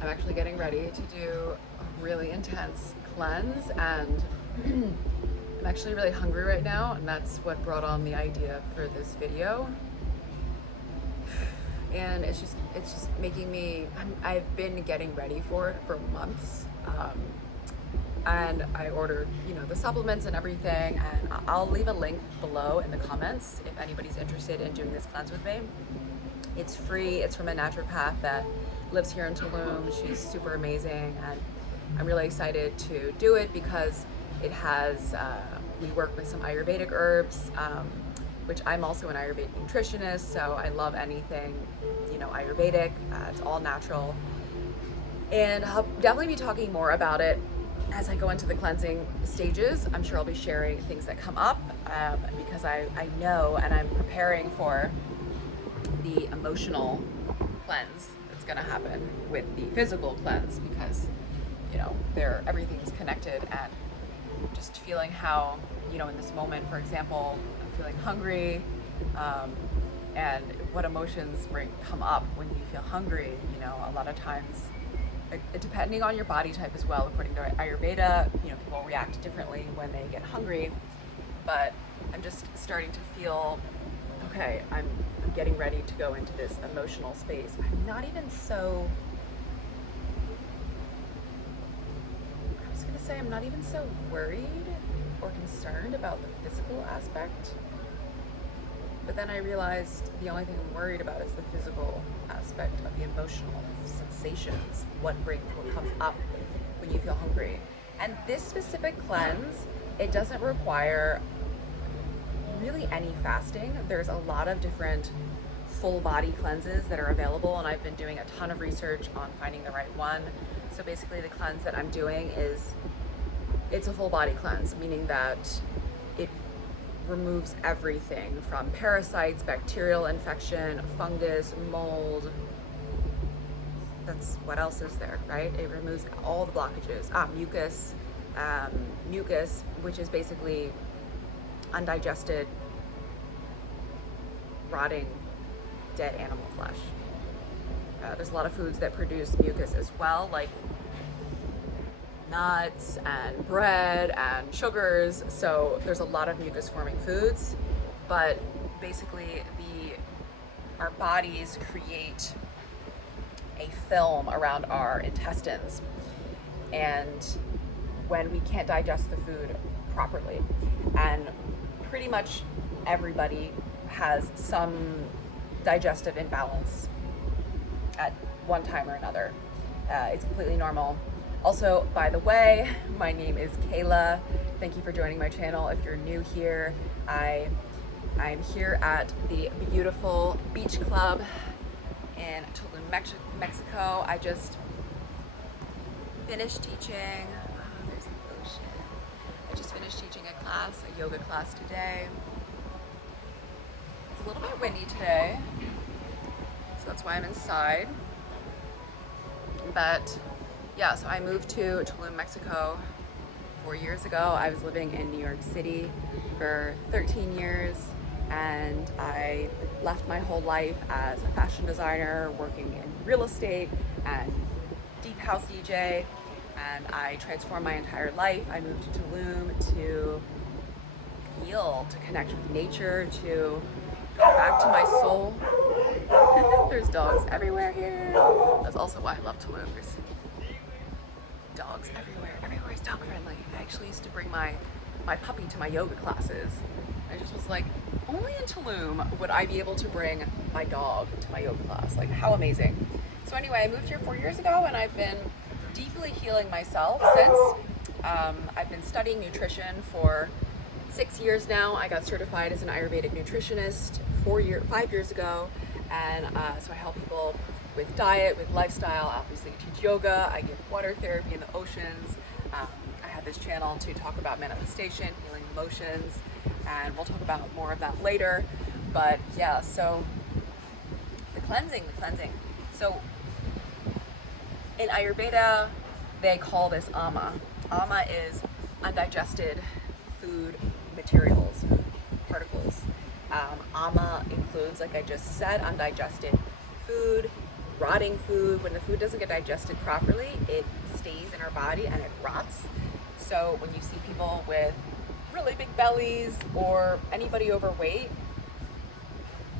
I'm actually getting ready to do a really intense cleanse, and I'm actually really hungry right now, and that's what brought on the idea for this video. And it's just making me, I've been getting ready for it for months. And I ordered, the supplements and everything, and I'll leave a link below in the comments if anybody's interested in doing this cleanse with me. It's free. It's from a naturopath that lives here in Tulum. She's super amazing, and I'm really excited to do it because it has, we work with some Ayurvedic herbs, which I'm also an Ayurvedic nutritionist, so I love anything, Ayurvedic. It's all natural. And I'll definitely be talking more about it as I go into the cleansing stages. I'm sure I'll be sharing things that come up because I know, and I'm preparing for the emotional cleanse that's going to happen with the physical cleanse, because everything's connected. And just feeling how, in this moment, for example, I'm feeling hungry, and what emotions come up when you feel hungry. A lot of times, depending on your body type as well, according to Ayurveda, people react differently when they get hungry. But I'm just starting to feel, okay, I'm getting ready to go into this emotional space. I'm not even so worried or concerned about the physical aspect. But then I realized the only thing I'm worried about is the physical aspect of the emotional sensations, what comes up when you feel hungry. And this specific cleanse, it doesn't require really any fasting. There's a lot of different full body cleanses that are available, and I've been doing a ton of research on finding the right one. So basically the cleanse that I'm doing it's a full body cleanse, meaning that it removes everything from parasites, bacterial infection, fungus, mold. That's what else is there, right? It removes all the blockages. Mucus, which is basically undigested, rotting, dead animal flesh. There's a lot of foods that produce mucus as well, like nuts and bread and sugars. So there's a lot of mucus forming foods, but basically our bodies create a film around our intestines, and when we can't digest the food properly, and pretty much everybody has some digestive imbalance at one time or another. It's completely normal. Also, by the way, my name is Kayla. Thank you for joining my channel. If you're new here, I'm here at the beautiful beach club in Tulum, Mexico. I just finished teaching. Oh, there's the ocean. I just finished teaching a yoga class today. It's a little bit windy today, so that's why I'm inside. But yeah, so I moved to Tulum, Mexico 4 years ago. I was living in New York City for 13 years, and I left my whole life as a fashion designer, working in real estate and deep house DJ, and I transformed my entire life. I moved to Tulum to heal, to connect with nature, to come back to my soul. There's dogs everywhere here. That's also why I love Tulum. There's dogs everywhere. Everywhere is dog friendly. I actually used to bring my puppy to my yoga classes. I just was like, only in Tulum would I be able to bring my dog to my yoga class. Like, how amazing. So anyway, I moved here 4 years ago, and I've been deeply healing myself since. I've been studying nutrition for 6 years now. I got certified as an Ayurvedic nutritionist 5 years ago, and so I help people with diet, with lifestyle. Obviously, I teach yoga. I give water therapy in the oceans. I have this channel to talk about manifestation, healing emotions, and we'll talk about more of that later. But yeah, so the cleansing. So in Ayurveda, they call this ama. Ama is undigested food materials, food particles. Ama includes, like I just said, undigested food, rotting food. When the food doesn't get digested properly, it stays in our body and it rots. So when you see people with really big bellies or anybody overweight,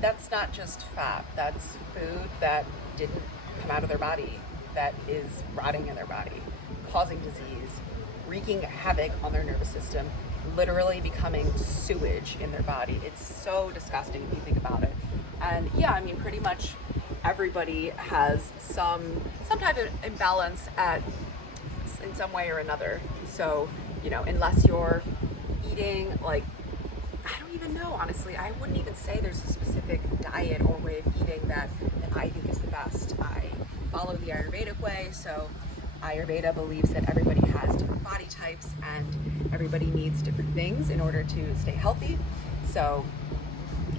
that's not just fat, that's food that didn't come out of their body, that is rotting in their body, causing disease, wreaking havoc on their nervous system, literally becoming sewage in their body. It's so disgusting if you think about it. And yeah, I mean, pretty much everybody has some type of imbalance in some way or another. So, you know, unless you're eating like, I don't even know, honestly. I wouldn't even say there's a specific diet or way of eating that I think is the best. I follow the Ayurvedic way, so Ayurveda believes that everybody has different body types and everybody needs different things in order to stay healthy. So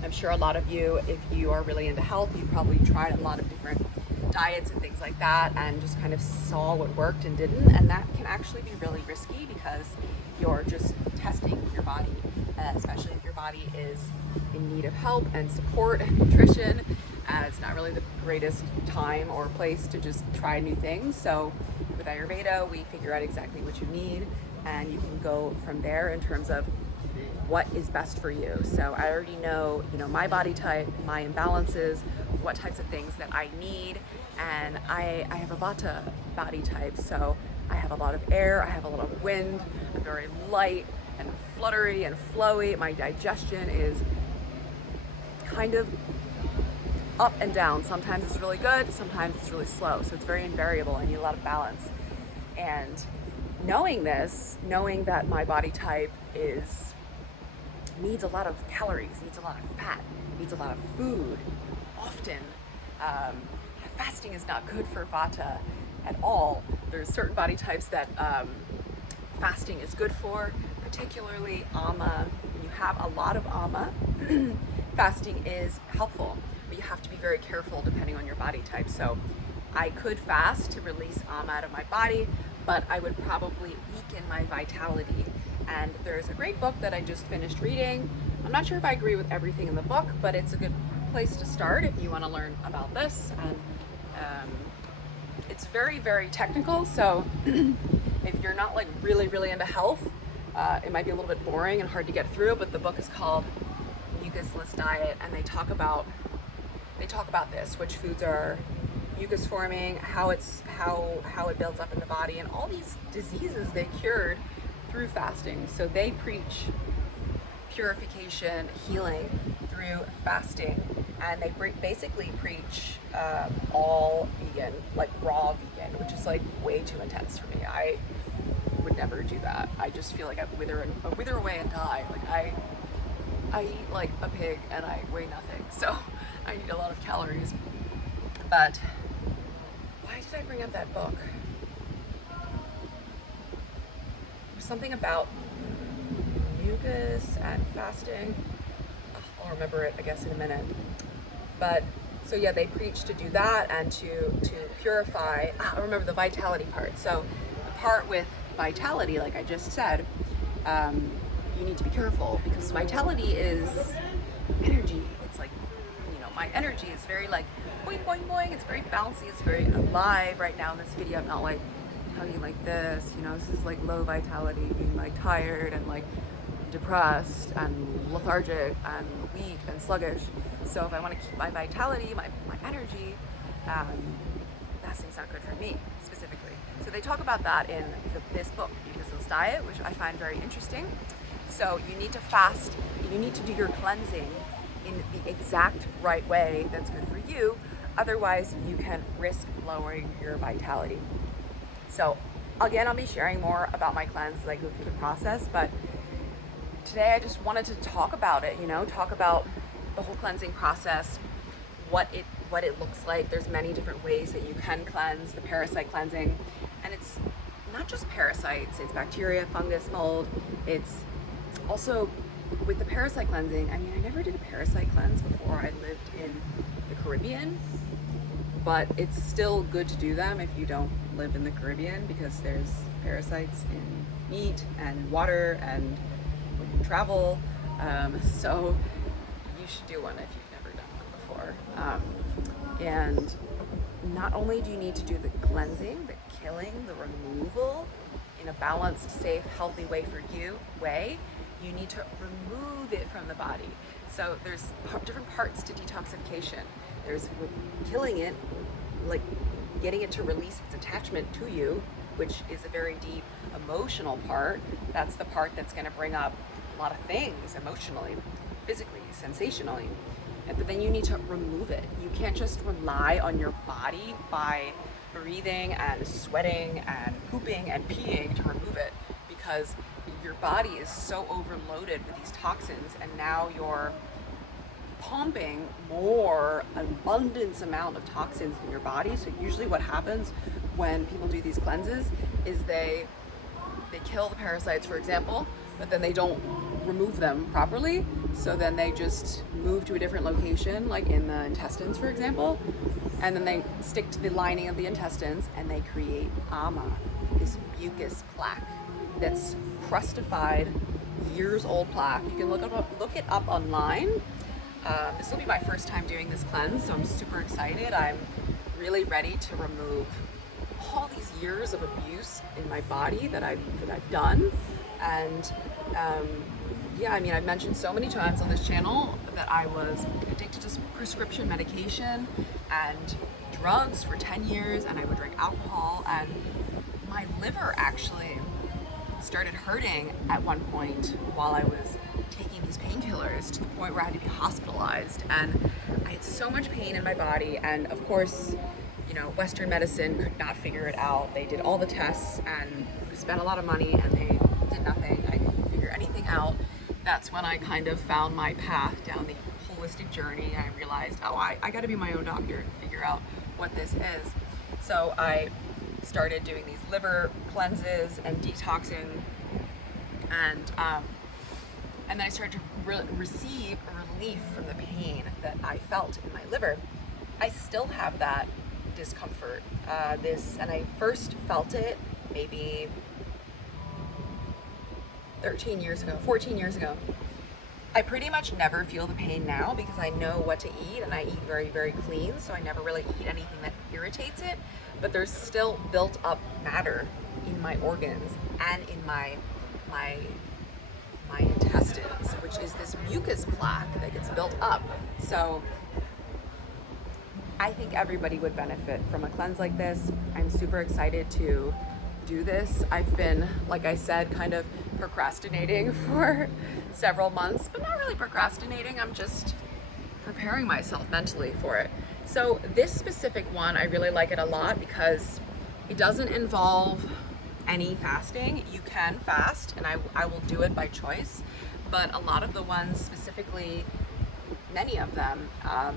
I'm sure a lot of you, if you are really into health, you've probably tried a lot of different diets and things like that and just kind of saw what worked and didn't, and that can actually be really risky because you're just testing your body, especially if your body is in need of help and support and nutrition. It's not really the greatest time or place to just try new things. So with Ayurveda, we figure out exactly what you need and you can go from there in terms of what is best for you. So I already know, my body type, my imbalances, what types of things that I need. And I have a Vata body type, so I have a lot of air, I have a lot of wind, I'm very light and fluttery and flowy. My digestion is kind of up and down. Sometimes it's really good, sometimes it's really slow. So it's very invariable. I need a lot of balance. And knowing this, knowing that my body type needs a lot of calories, needs a lot of fat, needs a lot of food, often, fasting is not good for Vata at all. There's certain body types that fasting is good for, particularly Ama. When you have a lot of Ama, fasting is helpful, but you have to be very careful depending on your body type. So I could fast to release Ama out of my body, but I would probably weaken my vitality. And there's a great book that I just finished reading. I'm not sure if I agree with everything in the book, but it's a good place to start if you want to learn about this. And it's very, very technical. So if you're not like really, really into health, it might be a little bit boring and hard to get through, but the book is called Mucusless Diet, and they talk about this, which foods are mucus forming, how it builds up in the body, and all these diseases they cured through fasting. So they preach purification, healing through fasting, and they basically preach all vegan, like raw vegan, which is like way too intense for me. I would never do that. I just feel like I wither away and die. Like I eat like a pig and I weigh nothing, so I need a lot of calories. But why did I bring up that book? Something about mucus and fasting. I'll remember it, I guess, in a minute. But so yeah, they preach to do that and to purify. I remember the vitality part. So the part with vitality, like I just said, you need to be careful because vitality is energy. It's like, my energy is very like boing, boing, boing. It's very bouncy. It's very alive right now in this video. I'm not like hugging like this, this is like low vitality, being like tired and like depressed and lethargic and weak and sluggish. So if I want to keep my vitality, my energy, fasting's not good for me specifically. So they talk about that in this book, Mucusless Diet, which I find very interesting. So you need to fast, you need to do your cleansing in the exact right way that's good for you. Otherwise, you can risk lowering your vitality. So again, I'll be sharing more about my cleanse as I go through the process, but today I just wanted to talk about it, talk about the whole cleansing process, what it looks like. There's many different ways that you can cleanse, the parasite cleansing, and it's not just parasites, it's bacteria, fungus, mold. It's also with the parasite cleansing, I never did a parasite cleanse before I lived in the Caribbean, but it's still good to do them if you don't live in the Caribbean because there's parasites in meat and water and when you travel. So you should do one if you've never done one before. And not only do you need to do the cleansing, the killing, the removal in a balanced, safe, healthy way for you, you need to remove it from the body. So there's different parts to detoxification. There's killing it, like getting it to release its attachment to you, which is a very deep emotional part. That's the part that's going to bring up a lot of things emotionally, physically, sensationally. But then you need to remove it. You can't just rely on your body by breathing and sweating and pooping and peeing to remove it, because your body is so overloaded with these toxins, and now you're pumping more abundance amount of toxins in your body. So usually what happens when people do these cleanses is they kill the parasites, for example, but then they don't remove them properly. So then they just move to a different location, like in the intestines, for example, and then they stick to the lining of the intestines and they create ama, this mucus plaque that's crustified, years old plaque. You can look it up online. This will be my first time doing this cleanse, so I'm super excited. I'm really ready to remove all these years of abuse in my body that I've done. And yeah, I mean, I've mentioned so many times on this channel that I was addicted to prescription medication and drugs for 10 years, and I would drink alcohol, and my liver actually started hurting at one point while I was taking these painkillers, to the point where I had to be hospitalized, and I had so much pain in my body. And of course, you know, Western medicine could not figure it out. They did all the tests and spent a lot of money, and they did nothing. I couldn't figure anything out. That's when I kind of found my path down the holistic journey. I realized, oh, I got to be my own doctor and figure out what this is. So I started doing these liver cleanses and detoxing, and then I started to receive a relief from the pain that I felt in my liver. I still have that discomfort, and I first felt it maybe 14 years ago. I pretty much never feel the pain now because I know what to eat, and I eat very, very clean, so I never really eat anything that irritates it. But there's still built up matter in my organs and in my intestines, which is this mucus plaque that gets built up. So I think everybody would benefit from a cleanse like this. I'm super excited to do this. I've been, like I said, kind of procrastinating for several months, but not really procrastinating. I'm just preparing myself mentally for it. So this specific one, I really like it a lot because it doesn't involve any fasting. You can fast, and I will do it by choice, but a lot of the ones, specifically many of them,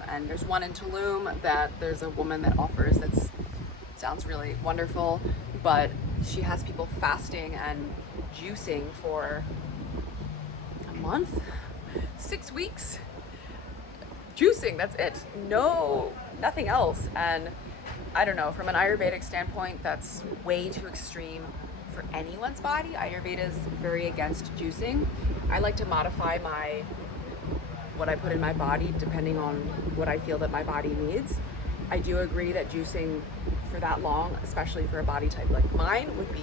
and there's one in Tulum that there's a woman that offers that sounds really wonderful, but she has people fasting and juicing for a month, 6 weeks. Juicing, that's it. No, nothing else. And I don't know, from an Ayurvedic standpoint, that's way too extreme for anyone's body. Ayurveda is very against juicing. I like to modify what I put in my body depending on what I feel that my body needs. I do agree that juicing for that long, especially for a body type like mine, would be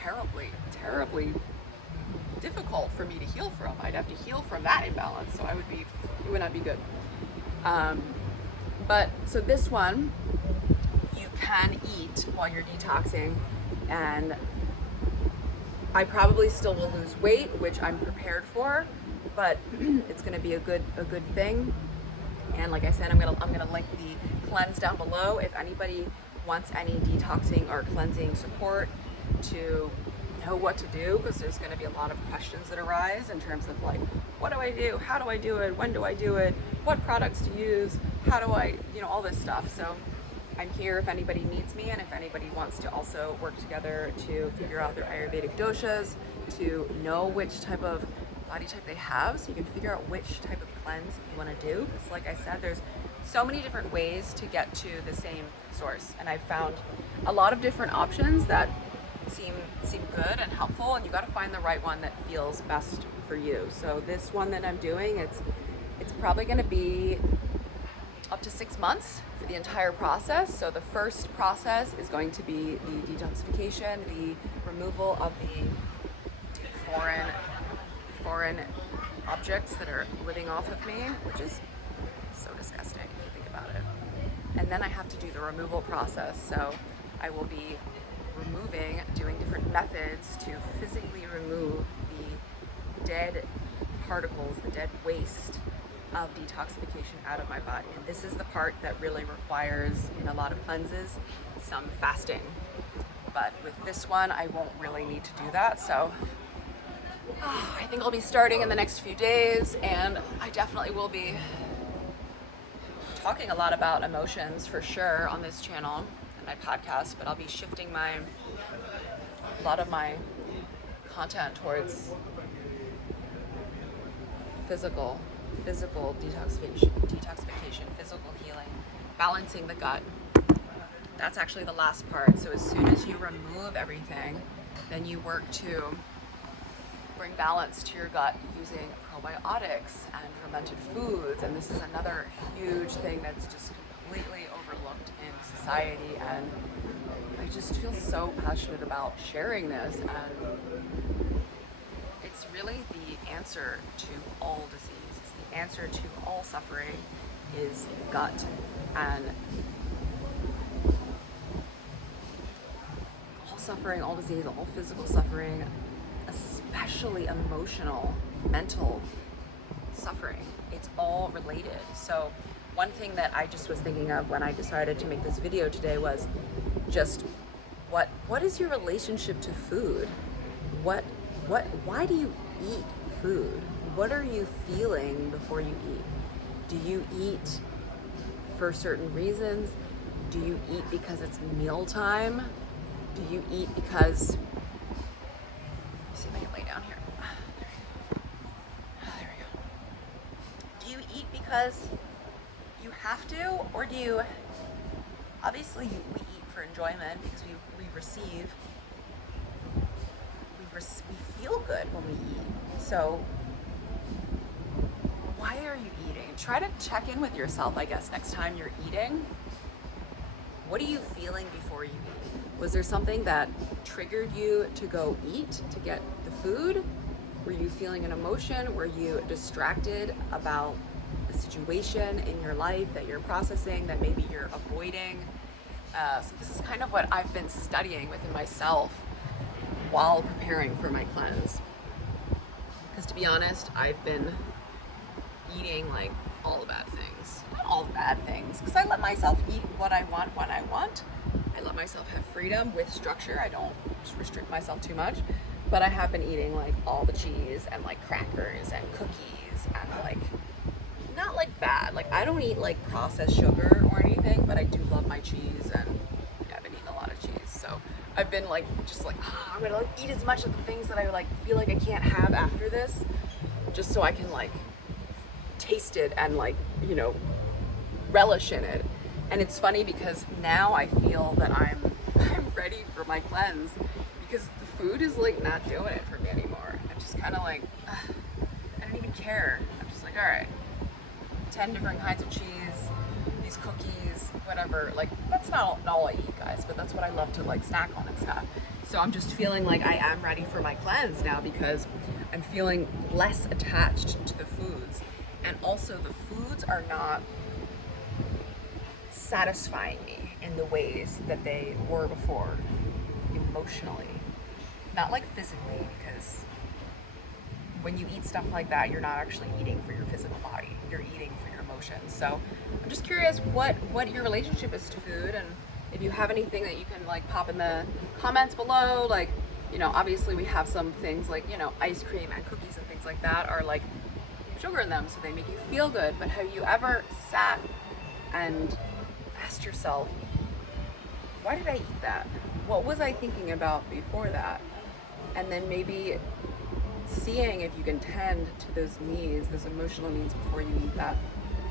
terribly difficult for me to heal from. I'd have to heal from that imbalance, so it would not be good. But so this one, you can eat while you're detoxing, and I probably still will lose weight, which I'm prepared for, but it's going to be a good thing. And like I said, I'm gonna link the cleanse down below if anybody wants any detoxing or cleansing support to know what to do, because there's going to be a lot of questions that arise in terms of like, what do I do? How do I do it? When do I do it? What products to use? How do I, all this stuff. So I'm here if anybody needs me, and if anybody wants to also work together to figure out their Ayurvedic doshas, to know which type of body type they have, so you can figure out which type of cleanse you want to do. Because like I said, there's so many different ways to get to the same source, and I've found a lot of different options that seem good and helpful, and you got to find the right one that feels best for you. So this one that I'm doing, it's probably going to be up to 6 months for the entire process. So the first process is going to be the detoxification, the removal of the foreign objects that are living off of me, which is so disgusting if you think about it. And then I have to do the removal process. So I will be doing different methods to physically remove the dead particles, the dead waste of detoxification out of my body. And this is the part that really requires, in a lot of cleanses, some fasting. But with this one, I won't really need to do that. So I think I'll be starting in the next few days, and I definitely will be talking a lot about emotions for sure on this channel and my podcast, but I'll be shifting a lot of my content towards physical detoxification, physical healing, balancing the gut. That's actually the last part. So as soon as you remove everything, then you work to bring balance to your gut using probiotics and fermented foods. And this is another huge thing that's just completely overlooked in society. And I just feel so passionate about sharing this. And it's really the answer to all disease. It's the answer to all suffering is gut. And all suffering, all disease, all physical suffering, especially emotional, mental suffering, it's all related. So one thing that I just was thinking of when I decided to make this video today was just what is your relationship to food? Why do you eat food? What are you feeling before you eat? Do you eat for certain reasons? Do you eat because it's mealtime? Do you eat because, let me see if I can lay down here. There we go. Do you eat because you have to, or do you, obviously we eat for enjoyment because we feel good when we eat. So why are you eating? Try to check in with yourself, I guess, next time you're eating. What are you feeling before you eat? Was there something that triggered you to go eat, to get the food? Were you feeling an emotion? Were you distracted about a situation in your life that you're processing, that maybe you're avoiding? So this is kind of what I've been studying within myself while preparing for my cleanse. Because to be honest, I've been eating like all the bad things. Not all the bad things, because I let myself eat what I want when I want. I let myself have freedom with structure. I don't just restrict myself too much. But I have been eating like all the cheese and like crackers and cookies and like, not like bad. Like I don't eat like processed sugar or anything, but I do love my cheese, and yeah, I've been eating a lot of cheese. So I've been like, just like, I'm gonna like eat as much of the things that I like feel like I can't have after this, just so I can like taste it and like, you know, relish in it. And it's funny because now I feel that I'm ready for my cleanse, because the food is like not doing it for me anymore. I'm just kind of like, I don't even care. I'm just like, all right, 10 different kinds of cheese, these cookies, whatever. Like that's not all I eat, guys, but that's what I love to like snack on and stuff. So I'm just feeling like I am ready for my cleanse now, because I'm feeling less attached to the foods. And also the foods are not satisfying me in the ways that they were before, emotionally. Not like physically, because when you eat stuff like that, you're not actually eating for your physical body, you're eating for your emotions. So I'm just curious what your relationship is to food, and if you have anything that you can like pop in the comments below. Like, you know, obviously we have some things like, you know, ice cream and cookies and things like that are like sugar in them, so they make you feel good. But have you ever sat and asked yourself, why did I eat that? What was I thinking about before that? And then maybe seeing if you can tend to those needs, those emotional needs, before you eat that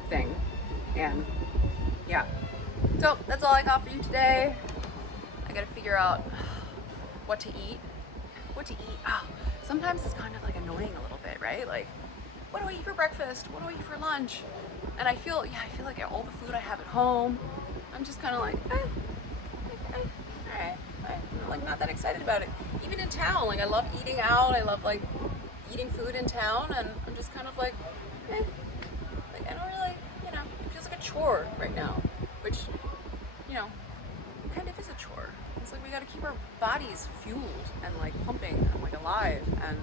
thing. And yeah, so that's all I got for you today. I gotta figure out what to eat. Oh, sometimes it's kind of like annoying a little bit, right? Like, what do I eat for breakfast? What do I eat for lunch? And I feel like all the food I have at home, I'm just kind of like, all right. I'm like not that excited about it. Even in town, like I love eating out. I love like eating food in town, and I'm just kind of like, like I don't really, it feels like a chore right now, which, kind of is a chore. It's like we got to keep our bodies fueled and like pumping and like alive, and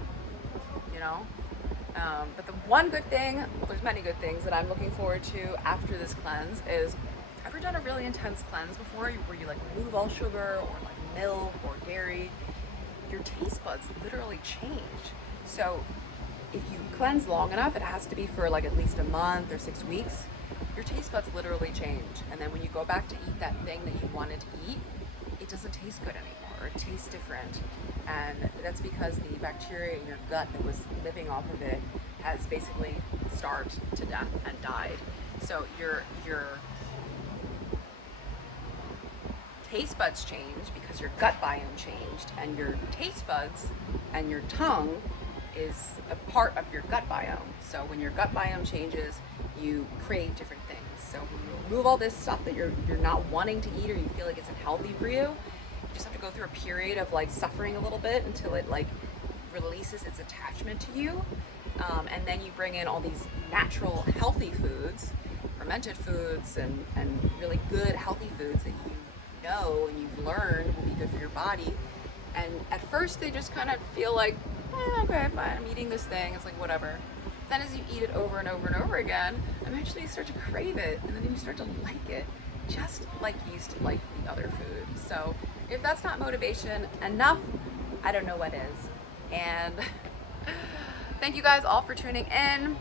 but the one good thing, well, there's many good things that I'm looking forward to after this cleanse is, ever done a really intense cleanse before where you like remove all sugar or like milk or dairy? Your taste buds literally change. So if you cleanse long enough, it has to be for like at least a month or 6 weeks, your taste buds literally change. And then when you go back to eat that thing that you wanted to eat, it doesn't taste good anymore. It tastes different. And that's because the bacteria in your gut that was living off of it has basically starved to death and died. So your taste buds change because your gut biome changed, and your taste buds and your tongue is a part of your gut biome. So when your gut biome changes, you crave different things. So when you remove all this stuff that you're not wanting to eat or you feel like isn't healthy for you, you just have to go through a period of like suffering a little bit until it like releases its attachment to you. And then you bring in all these natural healthy foods, fermented foods, and really good healthy foods that you know and you've learned will be good for your body. And at first they just kind of feel like, okay, fine, I'm eating this thing, it's like whatever. Then as you eat it over and over and over again, eventually you start to crave it, and then you start to like it, just like you used to like the other food. So if that's not motivation enough, I don't know what is. And thank you guys all for tuning in.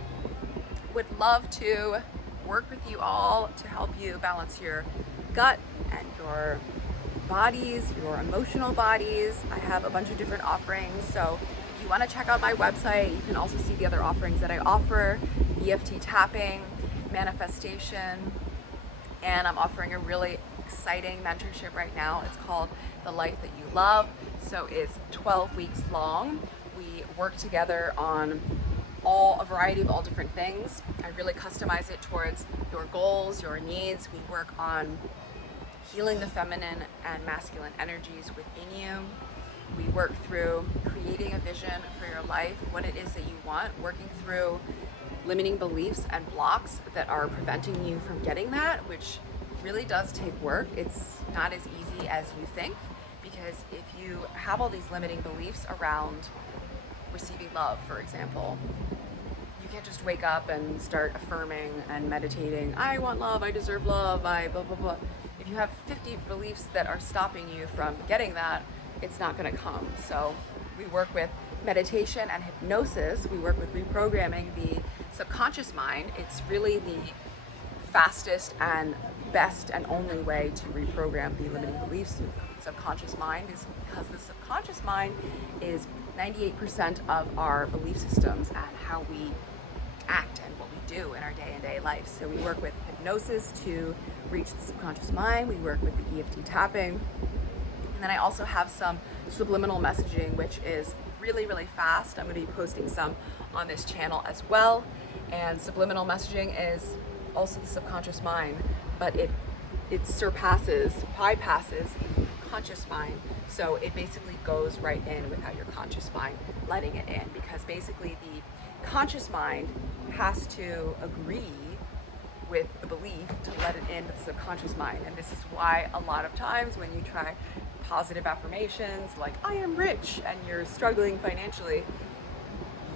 Would love to work with you all to help you balance your gut and your bodies, your emotional bodies. I have a bunch of different offerings, so if you want to check out my website, you can also see the other offerings that I offer: EFT tapping, manifestation, and I'm offering a really exciting mentorship right now. It's called The Life That You Love. So it's 12 weeks long. We work together on a variety of all different things. I really customize it towards your goals, your needs. We work on healing the feminine and masculine energies within you. We work through creating a vision for your life, what it is that you want, working through limiting beliefs and blocks that are preventing you from getting that, which really does take work. It's not as easy as you think, because if you have all these limiting beliefs around receiving love, for example, you can't just wake up and start affirming and meditating, I want love, I deserve love, I blah, blah, blah. If you have 50 beliefs that are stopping you from getting that, it's not going to come. So we work with meditation and hypnosis. We work with reprogramming the subconscious mind. It's really the fastest and best and only way to reprogram the limiting beliefs in the subconscious mind, is because the subconscious mind is 98% of our belief systems and how we act and what we do in our day-to-day life. So we work with hypnosis to reach the subconscious mind. We work with the EFT tapping. And then I also have some subliminal messaging, which is really, really fast. I'm going to be posting some on this channel as well. And subliminal messaging is also the subconscious mind, but it bypasses the conscious mind. So it basically goes right in without your conscious mind letting it in, because basically the conscious mind has to agree with the belief to let it into the subconscious mind. And this is why a lot of times when you try positive affirmations like I am rich and you're struggling financially,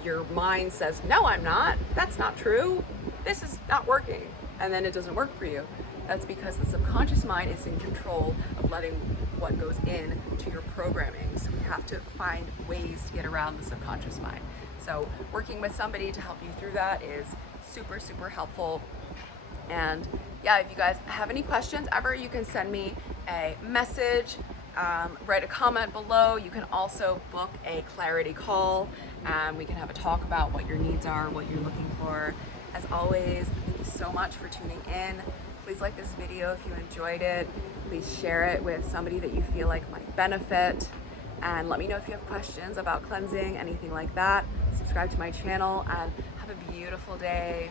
your mind says, no, I'm not, that's not true, this is not working, and then it doesn't work for you. That's because the subconscious mind is in control of letting what goes in to your programming. So we have to find ways to get around the subconscious mind. So working with somebody to help you through that is super, super helpful. And yeah, if you guys have any questions ever, you can send me a message, write a comment below. You can also book a clarity call, and we can have a talk about what your needs are, what you're looking for. As always, thank you so much for tuning in. Please like this video if you enjoyed it. Please share it with somebody that you feel like might benefit. And let me know if you have questions about cleansing, anything like that. Subscribe to my channel, and have a beautiful day.